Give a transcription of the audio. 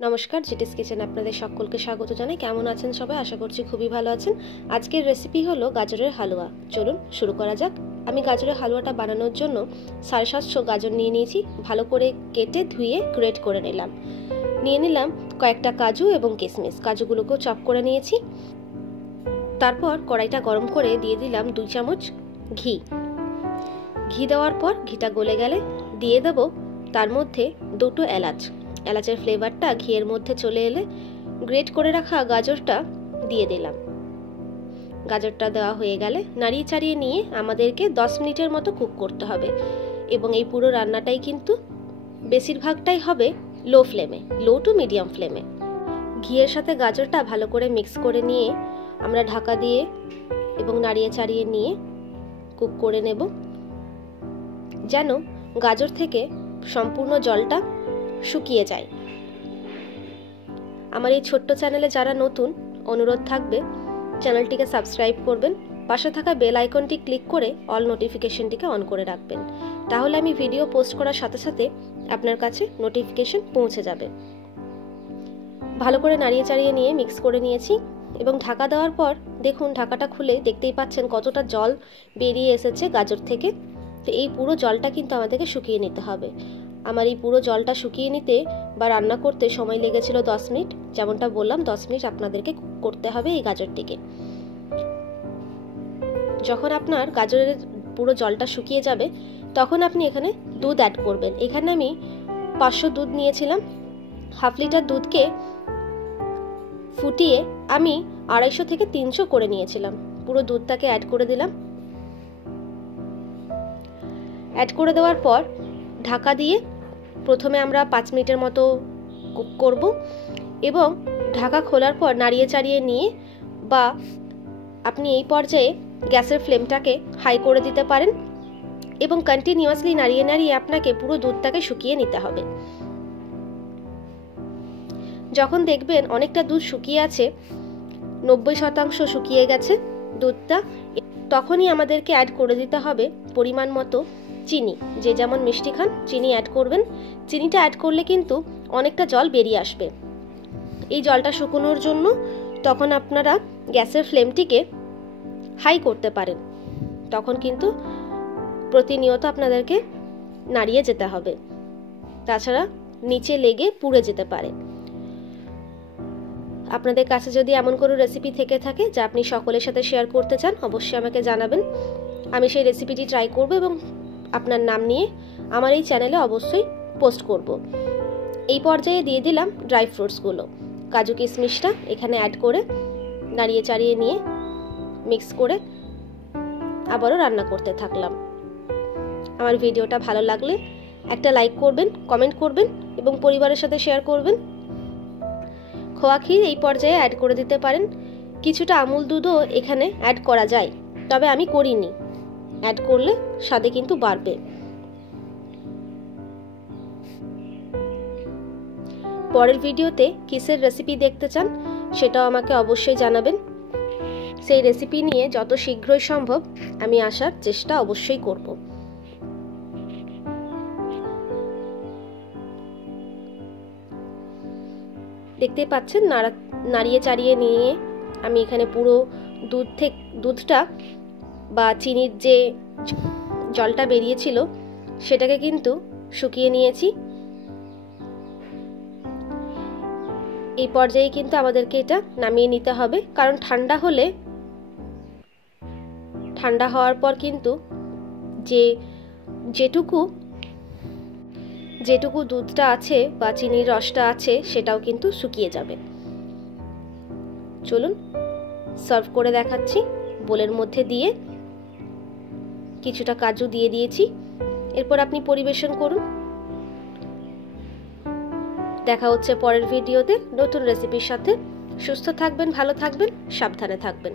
নমস্কার, জিটিস কিচেন আপনাদের সকলকে স্বাগত জানাই। কেমন আছেন সবাই? আশা করছি খুবই ভালো আছেন। আজকের রেসিপি হলো গাজরের হালুয়া। চলুন শুরু করা যাক। আমি গাজরের হালুয়াটা বানানোর জন্য 750 গাজর নিয়ে নিয়েছি। ভালো করে কেটে ধুয়ে গ্রেট করে নিলাম। নিয়ে নিলাম কয়েকটা কাজু এবং কিশমিশ। কাজুগুলোকেও চপ করে নিয়েছি। তারপর কড়াইটা গরম করে দিয়ে দিলাম 2 চামচ ঘি। ঘি দেওয়ার পর ঘিটা গলে গেলে দিয়ে দেব তার মধ্যে 2টো এলাচ। এলাচের ফ্লেভারটা ঘিয়ের মধ্যে চলে এলে গ্রেট করে রাখা গাজরটা দিয়ে দিলাম। গাজরটা দেওয়া হয়ে গেলে নাড়িয়ে চাড়িয়ে নিয়ে আমাদেরকে 10 মিনিটের মতো কুক করতে হবে। এবং এই পুরো রান্নাটাই কিন্তু বেশিরভাগটাই হবে লো ফ্লেমে, লো টু মিডিয়াম ফ্লেমে। ঘিয়ের সাথে গাজরটা ভালো করে মিক্স করে নিয়ে আমরা ঢাকা দিয়ে এবং নাড়িয়ে চাড়িয়ে নিয়ে কুক করে নেব, যেন গাজর থেকে সম্পূর্ণ জলটা শুকিয়ে যায়। আমার এই ছোট্ট চ্যানেলে যারা নতুন, অনুরোধ থাকবে চ্যানেলটিকে সাবস্ক্রাইব করবেন, পাশে থাকা বেল আইকনটি ক্লিক করে অল নোটিফিকেশনটিকে অন করে রাখবেন। তাহলে আমি ভিডিও পোস্ট করার সাথে সাথে আপনার কাছে নোটিফিকেশন পৌঁছে যাবে। ভালো করে নাড়িয়ে চাড়িয়ে নিয়ে মিক্স করে নিয়েছি এবং ঢাকা দেওয়ার পর দেখুন ঢাকাটা খুলে দেখতেই পাচ্ছেন কতটা জল বেরিয়ে এসেছে গাজর থেকে। তো এই পুরো জলটা কিন্তু আমাদেরকে শুকিয়ে নিতে হবে। আমার এই পুরো জলটা শুকিয়ে নিতে বা রান্না করতে সময় লেগেছিল 10 মিনিট। যেমনটা বললাম 10 মিনিট আপনাদেরকে করতে হবে এই গাজরটিকে। যখন আপনার গাজরের পুরো জলটা শুকিয়ে যাবে তখন আপনি এখানে দুধ অ্যাড করবেন। এখানে আমি 500 দুধ নিয়েছিলাম। হাফ লিটার দুধকে ফুটিয়ে আমি 250 থেকে 300 করে নিয়েছিলাম। পুরো দুধটাকে অ্যাড করে দিলাম। অ্যাড করে দেওয়ার পর ঢাকা দিয়ে প্রথমে আমরা 5 মিনিটের মতো কুক করব এবং ঢাকা খোলার পর নাড়িয়ে চাড়িয়ে নিয়ে বা আপনি এই পর্যায়ে গ্যাসের ফ্লেমটাকে হাই করে দিতে পারেন এবং কন্টিনিউয়াসলি নাড়িয়ে নাড়িয়ে আপনাকে পুরো দুধটাকে শুকিয়ে নিতে হবে। যখন দেখবেন অনেকটা দুধ শুকিয়ে আছে, 90% শুকিয়ে গেছে দুধটা, তখনই আমাদেরকে অ্যাড করে দিতে হবে পরিমাণ মতো চিনি। যে যেমন মিষ্টি খান চিনি অ্যাড করবেন। চিনিটা অ্যাড করলে কিন্তু অনেকটা জল বেরিয়ে আসবে। এই জলটা শুকোনোর জন্য তখন আপনারা গ্যাসের ফ্লেমটিকে হাই করতে পারেন। তখন কিন্তু প্রতিনিয়ত আপনাদেরকে নাড়িয়ে যেতে হবে, তাছাড়া নিচে লেগে পুড়ে যেতে পারে। আপনাদের কাছে যদি এমন কোনো রেসিপি থেকে থাকে যা আপনি সকলের সাথে শেয়ার করতে চান, অবশ্যই আমাকে জানাবেন। আমি সেই রেসিপিটি ট্রাই করব এবং আপনার নাম নিয়ে আমার এই চ্যানেলে অবশ্যই পোস্ট করব। এই পর্যায়ে দিয়ে দিলাম ড্রাই ফ্রুটসগুলো। কাজু কিশমিশটা এখানে অ্যাড করে নাড়িয়ে চাড়িয়ে নিয়ে মিক্স করে আবারও রান্না করতে থাকলাম। আমার ভিডিওটা ভালো লাগলে একটা লাইক করবেন, কমেন্ট করবেন এবং পরিবারের সাথে শেয়ার করবেন। খোয়া ক্ষীর এই পর্যায়ে অ্যাড করে দিতে পারেন। কিছুটা আমুল দুধও এখানে অ্যাড করা যায়, তবে আমি করিনি। অ্যাড করলে স্বাদে কিন্তু বাড়বে। পরের ভিডিওতে কিসের রেসিপি দেখতে চান সেটাও আমাকে অবশ্যই জানাবেন। সেই রেসিপি নিয়ে যত শীঘ্রই সম্ভব আমি আসার চেষ্টা অবশ্যই করব। দেখতে পাচ্ছেন নাড়িয়ে চাড়িয়ে নিয়ে আমি এখানে পুরো দুধটা বা চিনির যে জলটা বেরিয়েছিল সেটাকে কিন্তু শুকিয়ে নিয়েছি। এই পর্যায়ে কিন্তু আমাদেরকে এটা নামিয়ে নিতে হবে, কারণ ঠান্ডা হওয়ার পর কিন্তু যেটুকু দুধটা আছে বা চিনির রসটা আছে সেটাও কিন্তু শুকিয়ে যাবে। চলুন সার্ভ করে দেখাচ্ছি। বোলের মধ্যে দিয়ে কিছুটা কাজু দিয়ে দিয়েছি। এরপর আপনি পরিবেশন করুন। দেখা হচ্ছে পরের ভিডিওতে নতুন রেসিপির সাথে। সুস্থ থাকবেন, ভালো থাকবেন, সাবধানে থাকবেন।